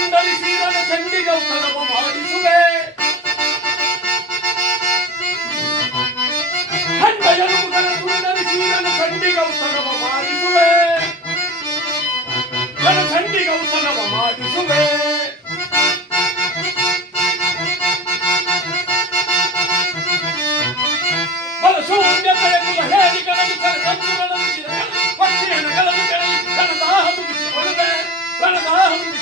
ಕುಂಡಲಿಸಿರನ ಚಂಡಿಗೆ ತಲಪು ಮಾಡಿಸುವೆ. ಖಂಡ ಎಲುಬುಗಳ ಕುಂಡಲಿಸಿರನ ಚಂಡಿಗೆ ತಲಪ ಮಾಡಿಸುವೆ. ನನ್ನ ಚಂಡಿಗೆ ತಲಪ ಮಾಡಿಸುವೆ. ಹೇಳಿಗಳನ್ನು ಪಕ್ಷಿಯನ್ನು ಕಳೆದು ಮುಗಿಸಿ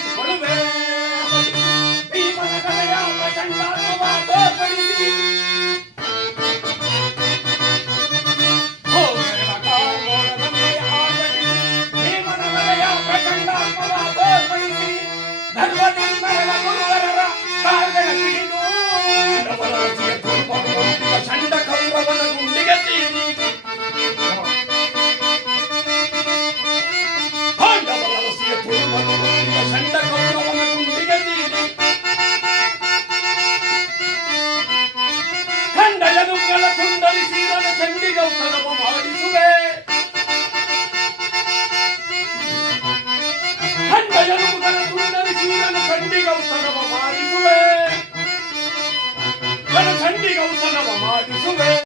ಎಲುಬುಗಳ ತುಂಡರಿಸಿ ನನ್ನ ಚಂಡಿಗೌತಣವ ಮಾಡಿಸುವೆ ಕಂಡ ಎಲುಬುಗಳ ತುಂಡರಿಸಿ ನನ್ನ ಚಂಡಿಗೌತಣವ ಮಾಡಿಸುವೆ